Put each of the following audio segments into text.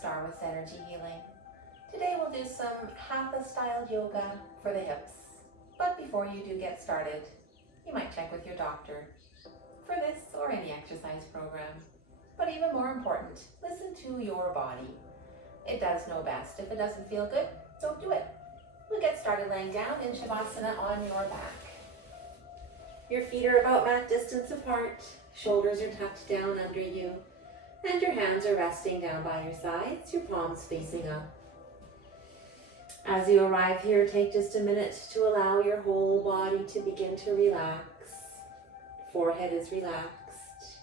Star with Energy Healing. Today we'll do some Hatha style yoga for the hips. But before you do get started, you might check with your doctor for this or any exercise program. But even more important, listen to your body. It does know best. If it doesn't feel good, don't do it. We'll get started laying down in Shavasana on your back. Your feet are about mat distance apart, shoulders are tucked down under you, and your hands are resting down by your sides, your palms facing up. As you arrive here, take just a minute to allow your whole body to begin to relax. Forehead is relaxed.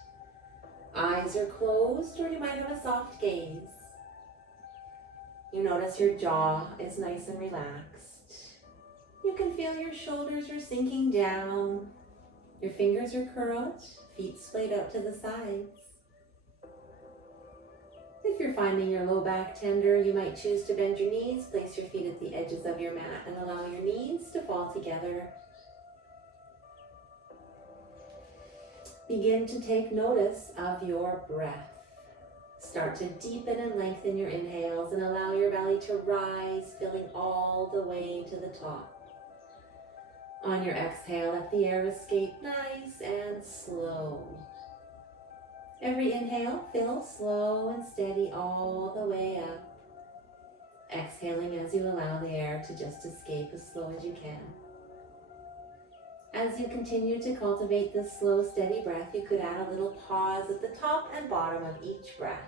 Eyes are closed, or you might have a soft gaze. You notice your jaw is nice and relaxed. You can feel your shoulders are sinking down. Your fingers are curled, feet splayed out to the sides. If you're finding your low back tender, you might choose to bend your knees, place your feet at the edges of your mat, and allow your knees to fall together. Begin to take notice of your breath. Start to deepen and lengthen your inhales and allow your belly to rise, filling all the way to the top. On your exhale, let the air escape nice and slow. Every inhale, fill slow and steady all the way up. Exhaling as you allow the air to just escape as slow as you can. As you continue to cultivate this slow, steady breath, you could add a little pause at the top and bottom of each breath.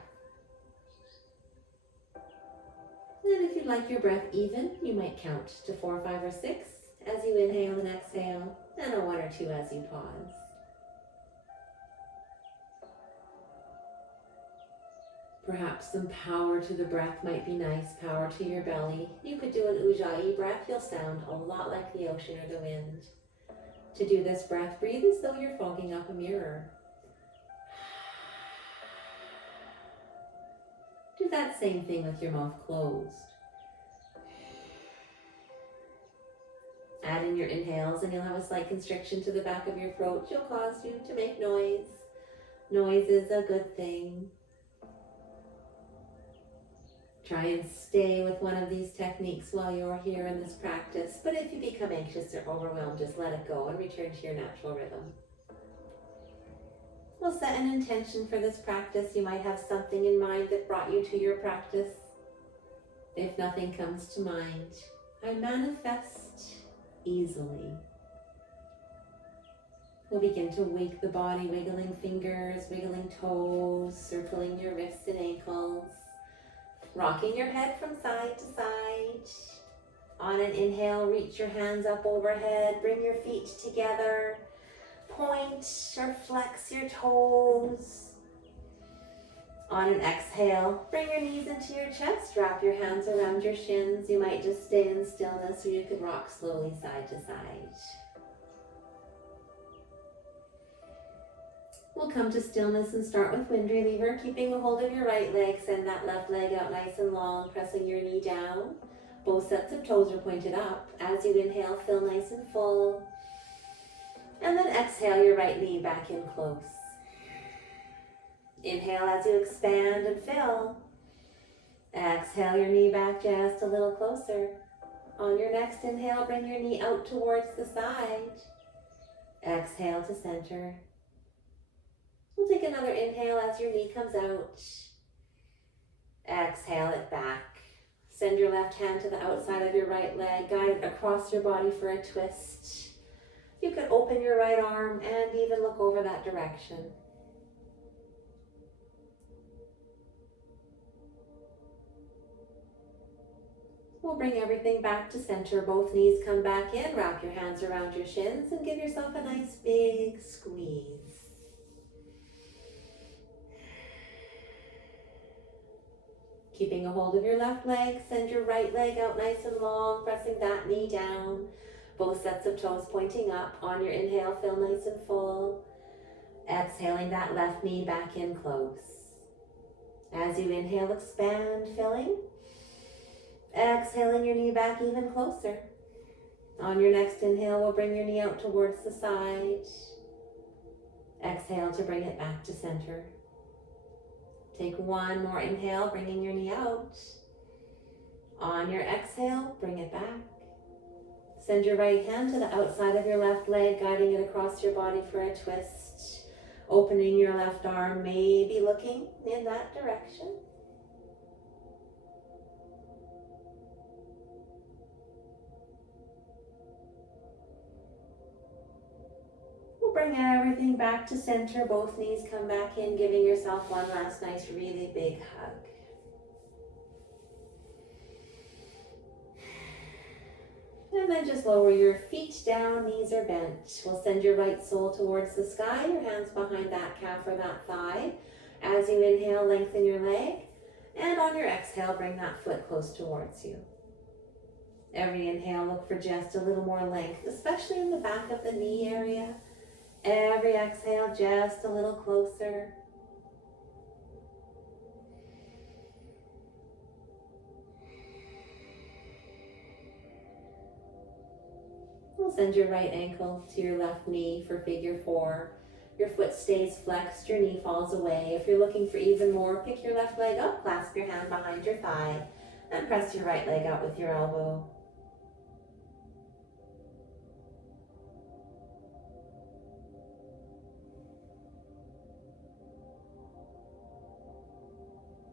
And if you'd like your breath even, you might count to 4, 5, or 6 as you inhale and exhale, and a 1 or 2 as you pause. Perhaps some power to the breath might be nice, power to your belly. You could do an Ujjayi breath. You'll sound a lot like the ocean or the wind. To do this breath, breathe as though you're fogging up a mirror. Do that same thing with your mouth closed. Add in your inhales and you'll have a slight constriction to the back of your throat. Which will cause you to make noise. Noise is a good thing. Try and stay with one of these techniques while you're here in this practice. But if you become anxious or overwhelmed, just let it go and return to your natural rhythm. We'll set an intention for this practice. You might have something in mind that brought you to your practice. If nothing comes to mind, I manifest easily. We'll begin to wake the body, wiggling fingers, wiggling toes, circling your wrists and ankles, rocking your head from side to side. On an inhale, reach your hands up overhead, bring your feet together, point or flex your toes. On an exhale, bring your knees into your chest, wrap your hands around your shins. You might just stay in stillness or you could rock slowly side to side. We'll come to stillness and start with wind reliever, keeping a hold of your right leg. Send that left leg out nice and long, pressing your knee down. Both sets of toes are pointed up. As you inhale, fill nice and full. And then exhale your right knee back in close. Inhale as you expand and fill. Exhale your knee back just a little closer. On your next inhale, bring your knee out towards the side. Exhale to center. We'll take another inhale as your knee comes out. Exhale it back. Send your left hand to the outside of your right leg. Guide it across your body for a twist. You can open your right arm and even look over that direction. We'll bring everything back to center. Both knees come back in. Wrap your hands around your shins and give yourself a nice big squeeze. Keeping a hold of your left leg, send your right leg out nice and long, pressing that knee down. Both sets of toes pointing up. On your inhale, fill nice and full. Exhaling that left knee back in close. As you inhale, expand, filling. Exhaling your knee back even closer. On your next inhale, we'll bring your knee out towards the side. Exhale to bring it back to center. Take one more inhale, bringing your knee out. On your exhale, bring it back. Send your right hand to the outside of your left leg, guiding it across your body for a twist. Opening your left arm, maybe looking in that direction. We'll bring everything back to center. Both knees come back in, giving yourself one last nice, really big hug. And then just lower your feet down, knees are bent. We'll send your right sole towards the sky, your hands behind that calf or that thigh. As you inhale, lengthen your leg. And on your exhale, bring that foot close towards you. Every inhale, look for just a little more length, especially in the back of the knee area. Every exhale, just a little closer. We'll send your right ankle to your left knee for figure 4. Your foot stays flexed, your knee falls away. If you're looking for even more, pick your left leg up, clasp your hand behind your thigh, and press your right leg out with your elbow.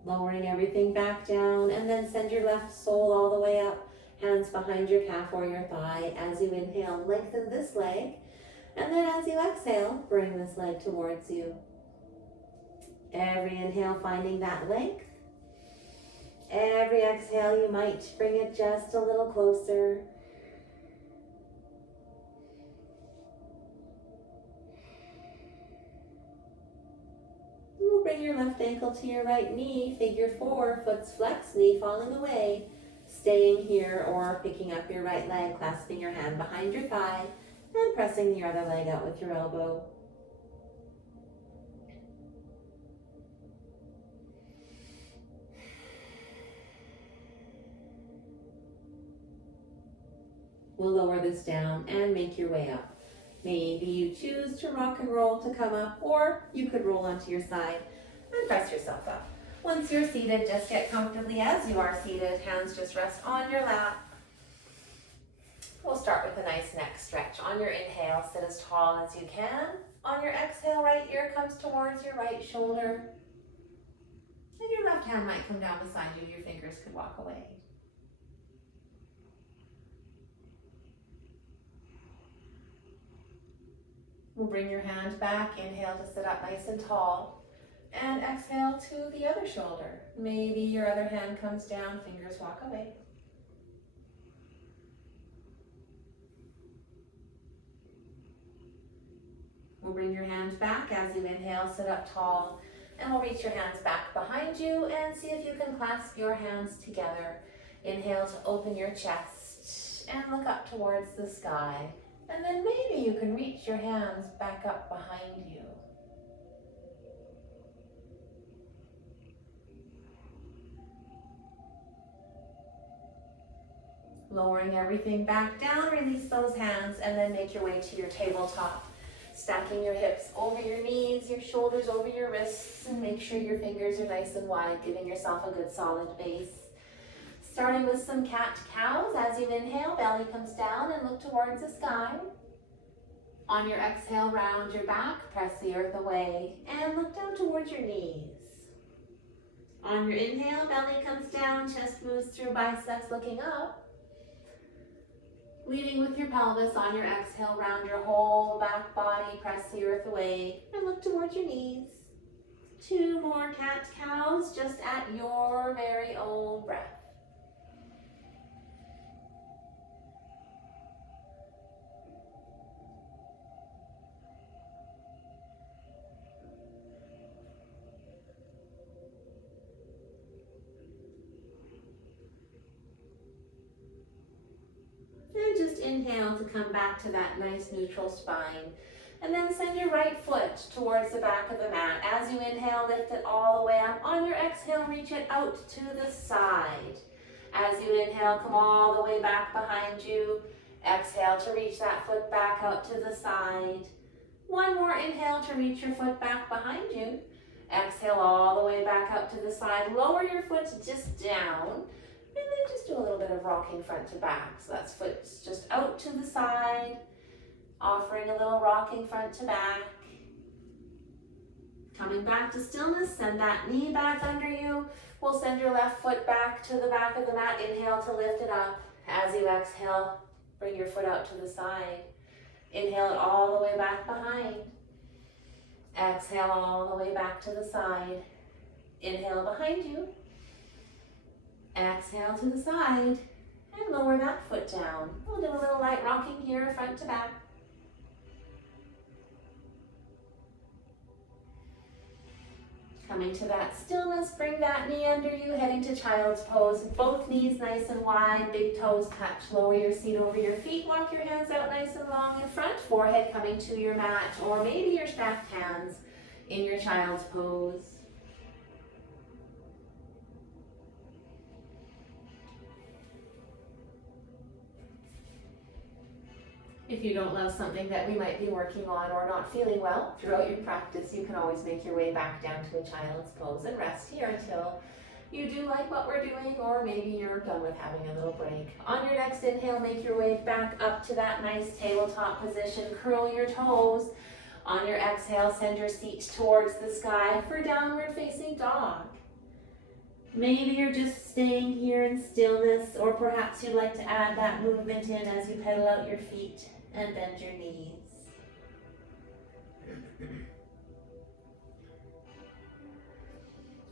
Lowering everything back down, and then send your left sole all the way up, hands behind your calf or your thigh. As you inhale, lengthen this leg, and then as you exhale, bring this leg towards you. Every inhale, finding that length. Every exhale, you might bring it just a little closer. We'll bring your left ankle to your right knee, figure 4, foot's flexed, knee falling away. Staying here or picking up your right leg, clasping your hand behind your thigh, and pressing your other leg out with your elbow. We'll lower this down and make your way up. Maybe you choose to rock and roll to come up, or you could roll onto your side and press yourself up. Once you're seated, just get comfortably as you are seated. Hands just rest on your lap. We'll start with a nice neck stretch. On your inhale, sit as tall as you can. On your exhale, right ear comes towards your right shoulder. And your left hand might come down beside you. Your fingers could walk away. We'll bring your hand back. Inhale to sit up nice and tall. And exhale to the other shoulder. Maybe your other hand comes down, fingers walk away. We'll bring your hands back as you inhale, sit up tall, and we'll reach your hands back behind you and see if you can clasp your hands together. Inhale to open your chest and look up towards the sky. And then maybe you can reach your hands back up behind you. Lowering everything back down, release those hands, and then make your way to your tabletop. Stacking your hips over your knees, your shoulders over your wrists, and make sure your fingers are nice and wide, giving yourself a good solid base. Starting with some cat-cows. As you inhale, belly comes down and look towards the sky. On your exhale, round your back, press the earth away, and look down towards your knees. On your inhale, belly comes down, chest moves through biceps, looking up. Leading with your pelvis. On your exhale, round your whole back body, press the earth away, and look towards your knees. 2 more cat-cows, just at your very own breath. And just inhale to come back to that nice neutral spine. And then send your right foot towards the back of the mat. As you inhale, lift it all the way up. On your exhale, reach it out to the side. As you inhale, come all the way back behind you. Exhale to reach that foot back out to the side. 1 more inhale to reach your foot back behind you. Exhale all the way back out to the side. Lower your foot just down, and then just do a little bit of rocking front to back. So that's foot just out to the side, offering a little rocking front to back. Coming back to stillness, send that knee back under you. We'll send your left foot back to the back of the mat. Inhale to lift it up. As you exhale, bring your foot out to the side. Inhale it all the way back behind. Exhale all the way back to the side. Inhale behind you. Exhale to the side. And lower that foot down. We'll do a little light rocking here, front to back. Coming to that stillness, bring that knee under you, heading to child's pose. Both knees nice and wide, big toes touch. Lower your seat over your feet, walk your hands out nice and long in front, forehead coming to your mat, or maybe your stacked hands in your child's pose. If you don't love something that we might be working on or not feeling well throughout your practice, you can always make your way back down to a child's pose and rest here until you do like what we're doing, or maybe you're done with having a little break. On your next inhale, make your way back up to that nice tabletop position. Curl your toes. On your exhale, send your seat towards the sky for downward facing dog. Maybe you're just staying here in stillness, or perhaps you'd like to add that movement in as you pedal out your feet and bend your knees.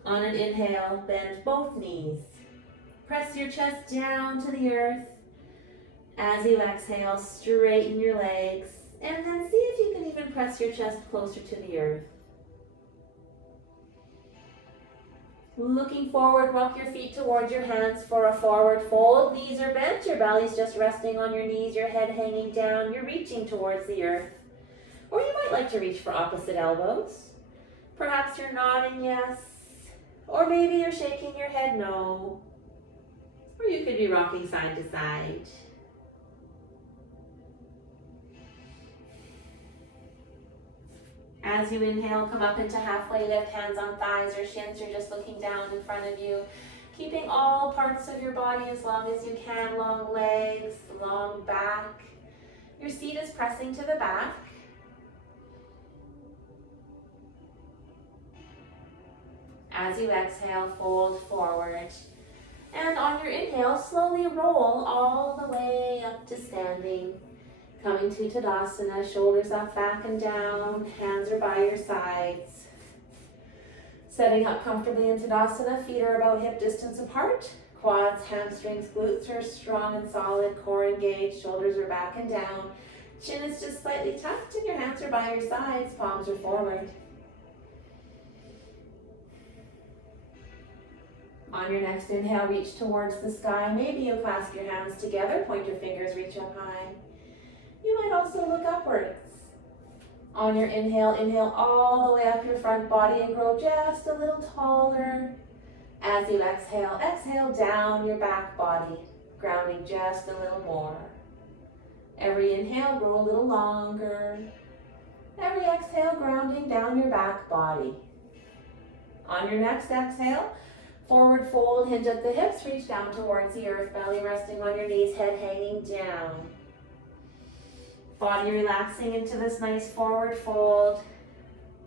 On an inhale, bend both knees. Press your chest down to the earth. As you exhale, straighten your legs, and then see if you can even press your chest closer to the earth. Looking forward, walk your feet towards your hands for a forward fold. Knees are bent, your belly's just resting on your knees, your head hanging down. You're reaching towards the earth. Or you might like to reach for opposite elbows. Perhaps you're nodding yes, or maybe you're shaking your head no. Or you could be rocking side to side. As you inhale, come up into halfway lift, hands on thighs or shins. You're just looking down in front of you, keeping all parts of your body as long as you can. Long legs, long back. Your seat is pressing to the back. As you exhale, fold forward. And on your inhale, slowly roll all the way up to standing. Coming to Tadasana, shoulders up, back and down, hands are by your sides. Setting up comfortably in Tadasana, feet are about hip distance apart. Quads, hamstrings, glutes are strong and solid, core engaged, shoulders are back and down. Chin is just slightly tucked and your hands are by your sides, palms are forward. On your next inhale, reach towards the sky. Maybe you clasp your hands together, point your fingers, reach up high. You might also look upwards. On your inhale, inhale all the way up your front body and grow just a little taller. As you exhale, exhale down your back body, grounding just a little more. Every inhale, grow a little longer. Every exhale, grounding down your back body. On your next exhale, forward fold, hinge at the hips, reach down towards the earth, belly resting on your knees, head hanging down. Body relaxing into this nice forward fold,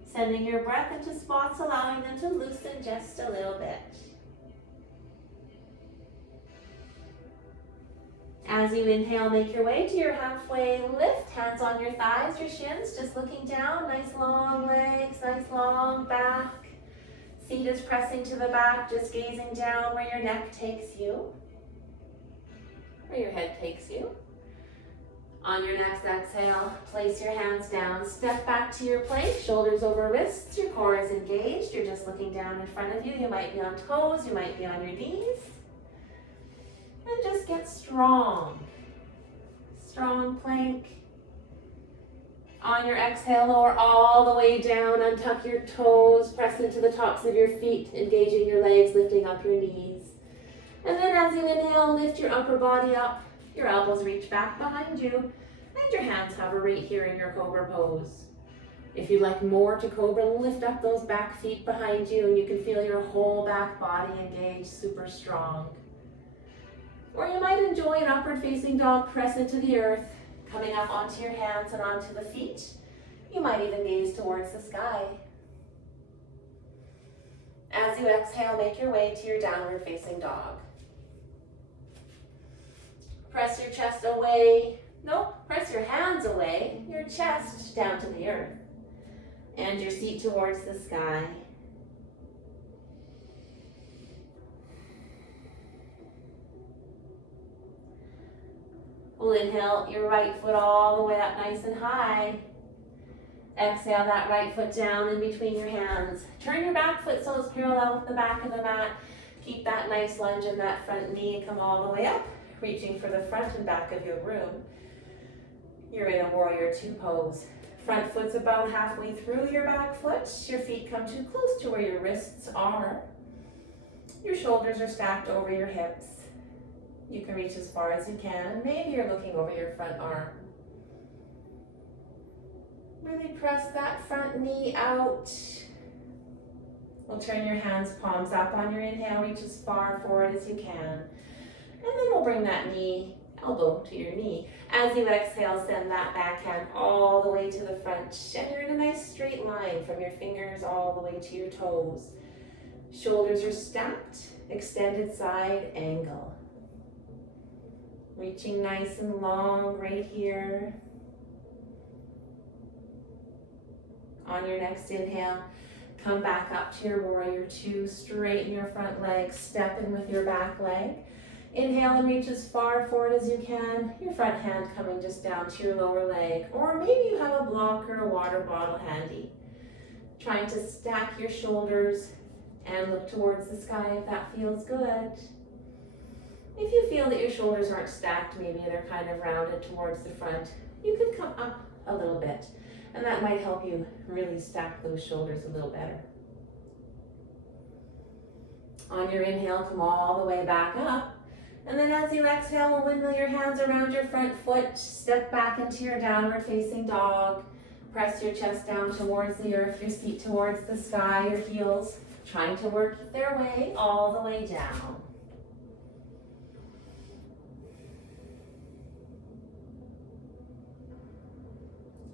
sending your breath into spots, allowing them to loosen just a little bit. As you inhale, make your way to your halfway lift, hands on your thighs, your shins, just looking down, nice long legs, nice long back. Seat is pressing to the back, just gazing down where your neck takes you, where your head takes you. On your next exhale, place your hands down, step back to your plank, shoulders over wrists, your core is engaged, you're just looking down in front of you. You might be on toes, you might be on your knees. And just get strong. Strong plank. On your exhale, lower all the way down, untuck your toes, press into the tops of your feet, engaging your legs, lifting up your knees. And then as you inhale, lift your upper body up. Your elbows reach back behind you, and your hands hover right here in your cobra pose. If you'd like more to cobra, lift up those back feet behind you and you can feel your whole back body engaged, super strong. Or you might enjoy an upward facing dog, press into the earth, coming up onto your hands and onto the feet. You might even gaze towards the sky. As you exhale, make your way to your downward facing dog. Press your chest away. Nope, press your hands away, your chest down to the earth. And your seat towards the sky. We'll inhale your right foot all the way up nice and high. Exhale that right foot down in between your hands. Turn your back foot so it's parallel with the back of the mat. Keep that nice lunge in that front knee. Come all the way up, reaching for the front and back of your room. You're in a warrior two pose. Front foot's about halfway through your back foot. Your feet come too close to where your wrists are. Your shoulders are stacked over your hips. You can reach as far as you can. Maybe you're looking over your front arm. Really press that front knee out. We'll turn your hands, palms up on your inhale. Reach as far forward as you can. And then we'll bring that knee, elbow to your knee. As you exhale, send that backhand all the way to the front. And you're in a nice straight line from your fingers all the way to your toes. Shoulders are stacked, extended side angle. Reaching nice and long right here. On your next inhale, come back up to your warrior two. Straighten your front leg, step in with your back leg. Inhale and reach as far forward as you can. Your front hand coming just down to your lower leg. Or maybe you have a block or a water bottle handy. Trying to stack your shoulders and look towards the sky if that feels good. If you feel that your shoulders aren't stacked, maybe they're kind of rounded towards the front, you can come up a little bit. And that might help you really stack those shoulders a little better. On your inhale, come all the way back up. And then as you exhale, we'll windmill your hands around your front foot. Step back into your downward facing dog. Press your chest down towards the earth, your feet towards the sky, your heels trying to work their way all the way down.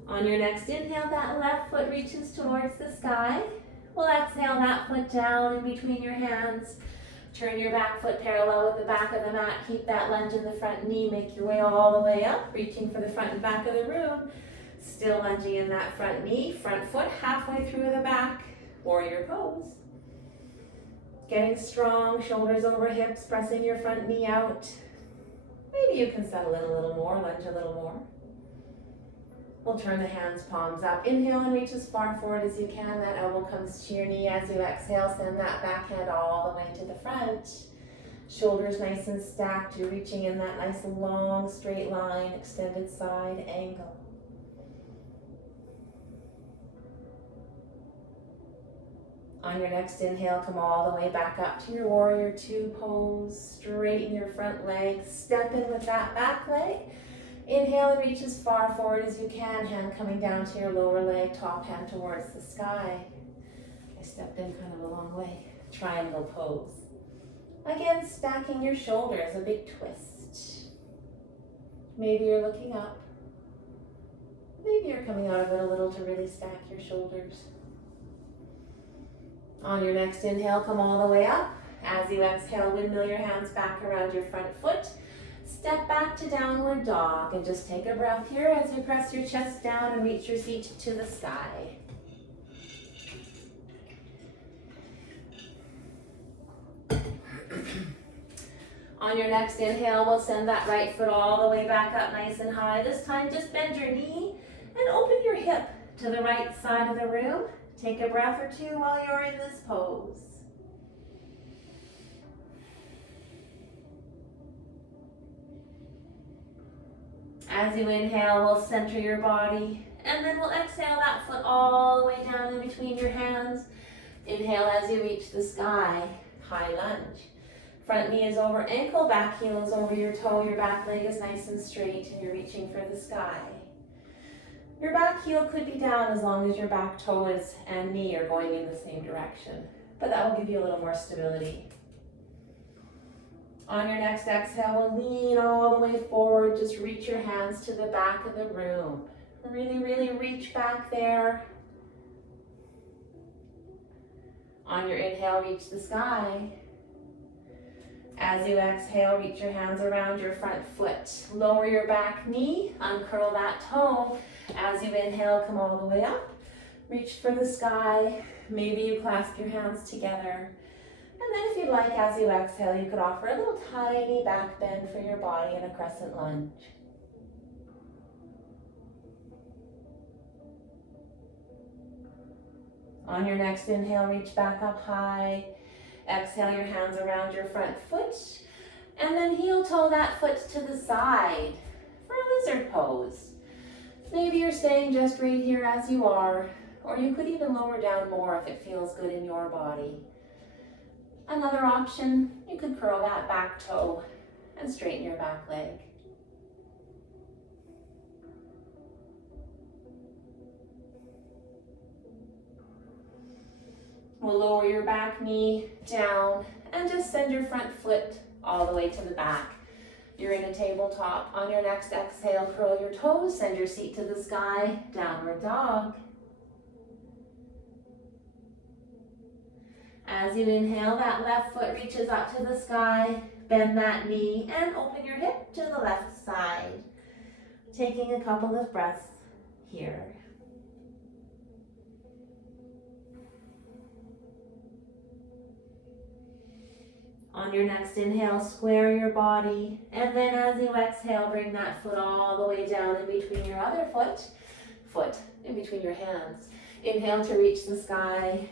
On your next inhale, that left foot reaches towards the sky. We'll exhale that foot down in between your hands. Turn your back foot parallel with the back of the mat. Keep that lunge in the front knee. Make your way all the way up, reaching for the front and back of the room. Still lunging in that front knee, front foot halfway through the back. Warrior pose. Getting strong, shoulders over hips, pressing your front knee out. Maybe you can settle in a little more, lunge a little more. We'll turn the hands, palms up. Inhale and reach as far forward as you can. That elbow comes to your knee. As you exhale, send that backhand all the way to the front. Shoulders nice and stacked. You're reaching in that nice long straight line, extended side angle. On your next inhale, come all the way back up to your warrior two pose. Straighten your front leg. Step in with that back leg. Inhale and reach as far forward as you can. Hand coming down to your lower leg, top hand towards the sky. I stepped in kind of a long way. Triangle pose. Again, stacking your shoulders, a big twist. Maybe you're looking up. Maybe you're coming out of it a little to really stack your shoulders. On your next inhale, come all the way up. As you exhale, windmill your hands back around your front foot. Step back to downward dog and just take a breath here as you press your chest down and reach your feet to the sky. On your next inhale, we'll send that right foot all the way back up nice and high. This time, just bend your knee and open your hip to the right side of the room. Take a breath or two while you're in this pose. As you inhale, we'll center your body, and then we'll exhale that foot all the way down in between your hands. Inhale as you reach the sky, high lunge. Front knee is over ankle, back heel is over your toe, your back leg is nice and straight, and you're reaching for the sky. Your back heel could be down as long as your back toe and knee are going in the same direction, but that will give you a little more stability. On your next exhale, we'll lean all the way forward. Just reach your hands to the back of the room. Really, really reach back there. On your inhale, reach the sky. As you exhale, reach your hands around your front foot. Lower your back knee, uncurl that toe. As you inhale, come all the way up. Reach for the sky. Maybe you clasp your hands together. And then if you'd like, as you exhale, you could offer a little tiny back bend for your body in a crescent lunge. On your next inhale, reach back up high. Exhale your hands around your front foot. And then heel toe that foot to the side for a lizard pose. Maybe you're staying just right here as you are, or you could even lower down more if it feels good in your body. Another option, you could curl that back toe and straighten your back leg. We'll lower your back knee down and just send your front foot all the way to the back. You're in a tabletop. On your next exhale, curl your toes, send your seat to the sky, downward dog. As you inhale, that left foot reaches up to the sky, bend that knee and open your hip to the left side. Taking a couple of breaths here. On your next inhale, square your body, and then as you exhale, bring that foot all the way down in between your other foot in between your hands. Inhale to reach the sky.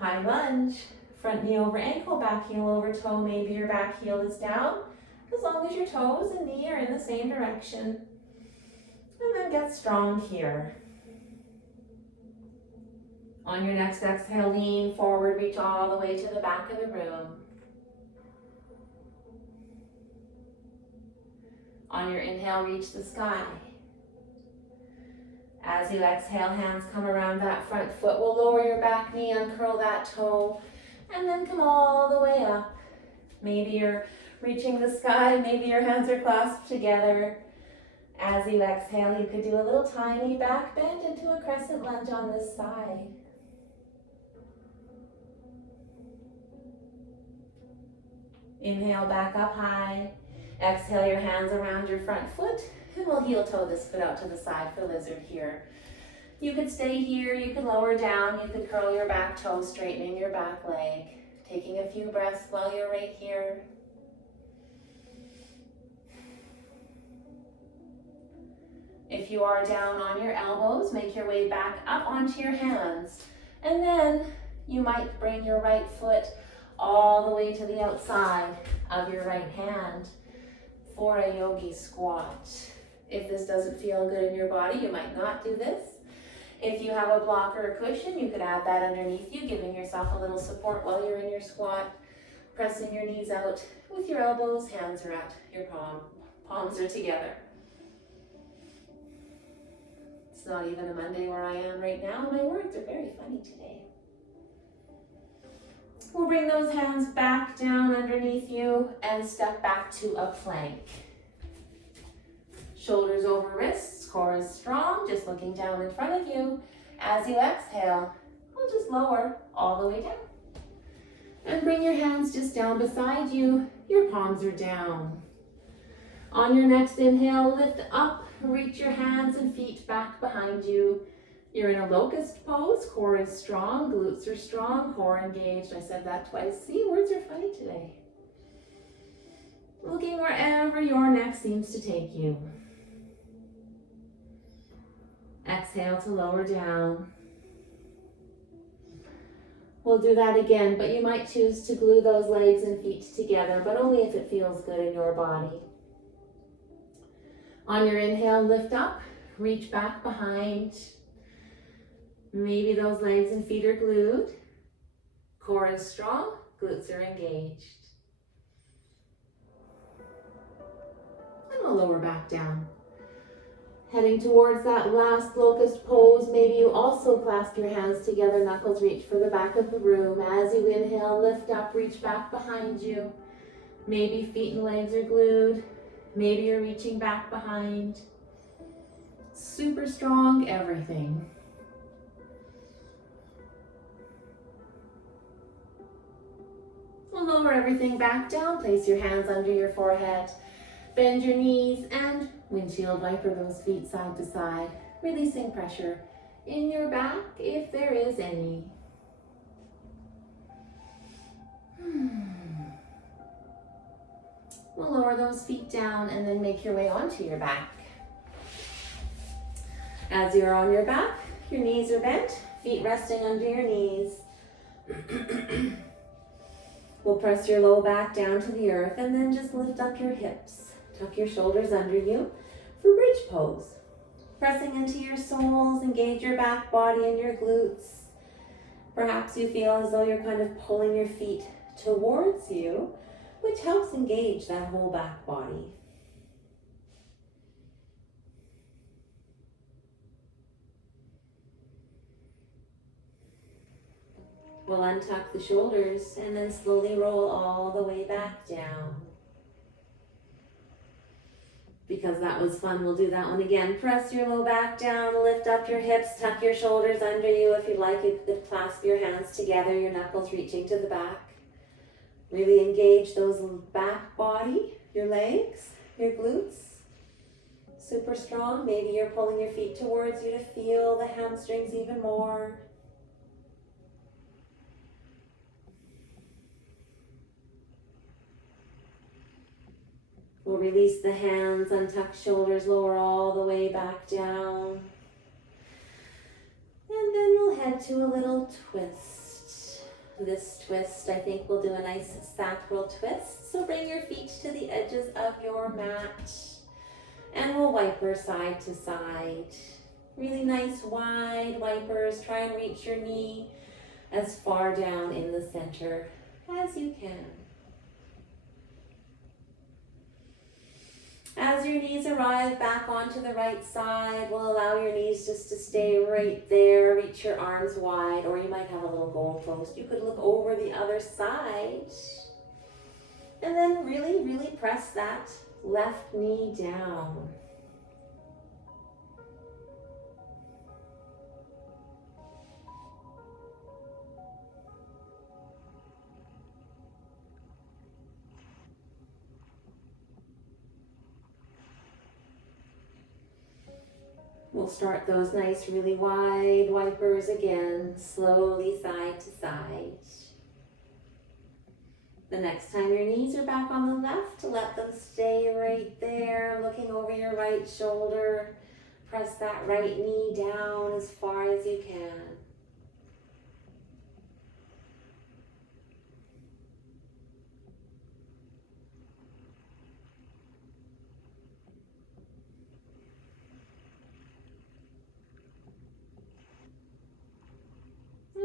High lunge, front knee over ankle, back heel over toe. Maybe your back heel is down, as long as your toes and knee are in the same direction. And then get strong here. On your next exhale, lean forward, reach all the way to the back of the room. On your inhale, reach the sky. As you exhale, hands come around that front foot. We'll lower your back knee, uncurl that toe, and then come all the way up. Maybe you're reaching the sky, maybe your hands are clasped together. As you exhale, you could do a little tiny back bend into a crescent lunge on this side. Inhale back up high. Exhale your hands around your front foot, and we'll heel toe this foot out to the side for lizard here. You could stay here, you could lower down, you could curl your back toe, straightening your back leg. Taking a few breaths while you're right here. If you are down on your elbows, make your way back up onto your hands. And then you might bring your right foot all the way to the outside of your right hand for a yogi squat. If this doesn't feel good in your body, you might not do this. If you have a block or a cushion, you could add that underneath you, giving yourself a little support while you're in your squat. Pressing your knees out with your elbows, hands are at your palms are together. It's not even a Monday where I am right now. My words are very funny today. We'll bring those hands back down underneath you and step back to a plank. Shoulders over wrists, core is strong, just looking down in front of you. As you exhale, we'll just lower all the way down. And bring your hands just down beside you. Your palms are down. On your next inhale, lift up, reach your hands and feet back behind you. You're in a locust pose, core is strong, glutes are strong, core engaged. I said that twice. See, words are funny today. Looking wherever your neck seems to take you. Exhale to lower down. We'll do that again, but you might choose to glue those legs and feet together, but only if it feels good in your body. On your inhale, lift up, reach back behind. Maybe those legs and feet are glued. Core is strong, glutes are engaged. And we'll lower back down. Heading towards that last locust pose, maybe you also clasp your hands together, knuckles reach for the back of the room. As you inhale, lift up, reach back behind you. Maybe feet and legs are glued. Maybe you're reaching back behind. Super strong, everything. We'll lower everything back down. Place your hands under your forehead. Bend your knees and windshield wiper those feet side to side, releasing pressure in your back if there is any. We'll lower those feet down and then make your way onto your back. As you're on your back, your knees are bent, feet resting under your knees. We'll press your low back down to the earth and then just lift up your hips. Tuck your shoulders under you for bridge pose. Pressing into your soles, engage your back body and your glutes. Perhaps you feel as though you're kind of pulling your feet towards you, which helps engage that whole back body. We'll untuck the shoulders and then slowly roll all the way back down. Because that was fun, we'll do that one again. Press your low back down, lift up your hips, tuck your shoulders under you. If you'd like, you could clasp your hands together, your knuckles reaching to the back. Really engage those back body, your legs, your glutes. Super strong. Maybe you're pulling your feet towards you to feel the hamstrings even more. We'll release the hands, untuck shoulders, lower all the way back down. And then we'll head to a little twist. This twist, I think we'll do a nice sacral twist. So bring your feet to the edges of your mat. And we'll wiper side to side. Really nice wide wipers. Try and reach your knee as far down in the center as you can. As your knees arrive back onto the right side, we'll allow your knees just to stay right there. Reach your arms wide, or you might have a little goal post. You could look over the other side. And then really, really press that left knee down. We'll start those nice, really wide wipers again, slowly side to side. The next time your knees are back on the left, let them stay right there, looking over your right shoulder. Press that right knee down as far as you can.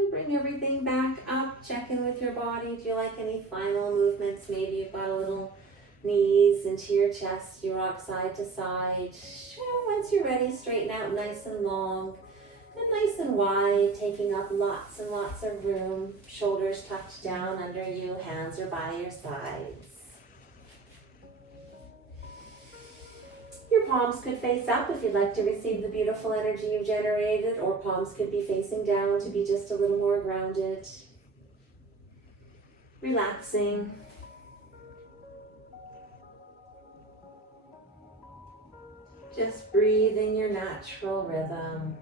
Bring everything back up, check in with your body. Do you like any final movements? Maybe you've got a little knees into your chest, you rock side to side. Once you're ready, straighten out nice and long and nice and wide, taking up lots and lots of room. Shoulders tucked down under you, hands are by your sides. Your palms could face up if you'd like to receive the beautiful energy you've generated, or palms could be facing down to be just a little more grounded. Relaxing. Just breathing your natural rhythm.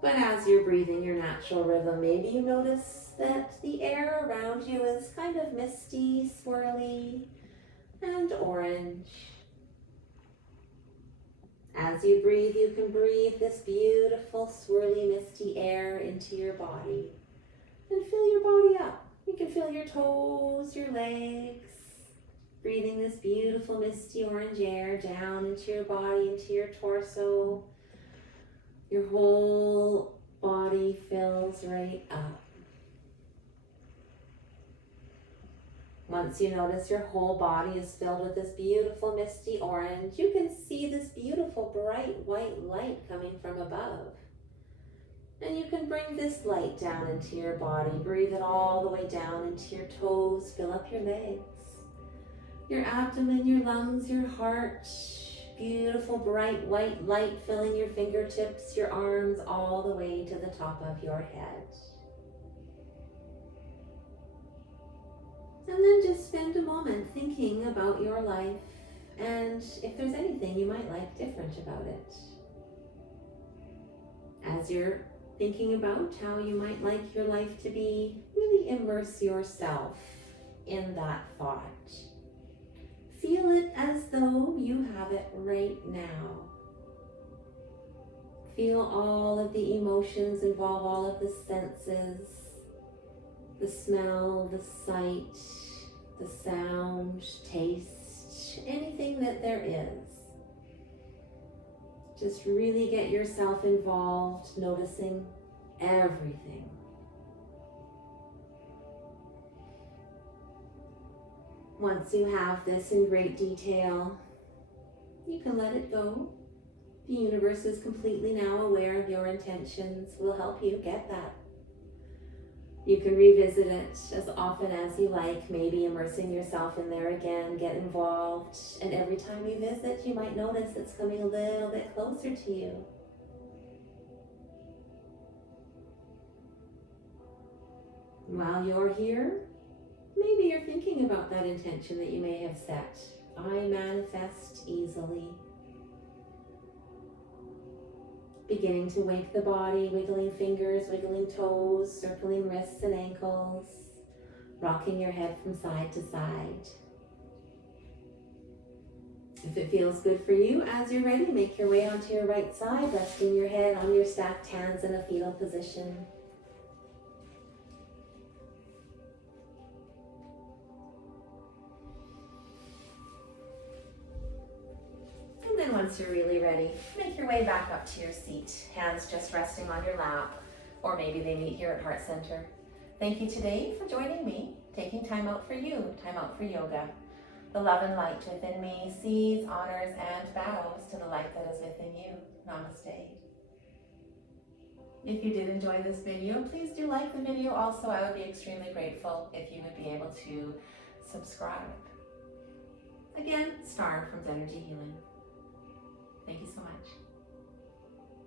But as you're breathing your natural rhythm, maybe you notice that the air around you is kind of misty, swirly, and orange. As you breathe, you can breathe this beautiful, swirly, misty air into your body and fill your body up. You can feel your toes, your legs, breathing this beautiful, misty orange air down into your body, into your torso. Your whole body fills right up. Once you notice your whole body is filled with this beautiful misty orange, you can see this beautiful bright white light coming from above. And you can bring this light down into your body. Breathe it all the way down into your toes. Fill up your legs, your abdomen, your lungs, your heart. Beautiful bright white light filling your fingertips, your arms, all the way to the top of your head. And then just spend a moment thinking about your life and if there's anything you might like different about it. As you're thinking about how you might like your life to be, really immerse yourself in that thought. Feel it as though you have it right now. Feel all of the emotions involve all of the senses, the smell, the sight, the sound, taste, anything that there is. Just really get yourself involved, noticing everything. Once you have this in great detail, you can let it go. The universe is completely now aware of your intentions. We'll help you get that. You can revisit it as often as you like, maybe immersing yourself in there again, get involved, and every time you visit, you might notice it's coming a little bit closer to you. While you're here, maybe you're thinking about that intention that you may have set. I manifest easily. Beginning to wake the body, wiggling fingers, wiggling toes, circling wrists and ankles, rocking your head from side to side. If it feels good for you, as you're ready, make your way onto your right side, resting your head on your stacked hands in a fetal position. And then once you're really ready, make your way back up to your seat, hands just resting on your lap, or maybe they meet here at Heart Center. Thank you today for joining me, taking time out for you, time out for yoga. The love and light within me sees, honors, and bows to the light that is within you. Namaste. If you did enjoy this video, please do like the video. Also, I would be extremely grateful if you would be able to subscribe. Again, Star from Energy Healing. Thank you so much.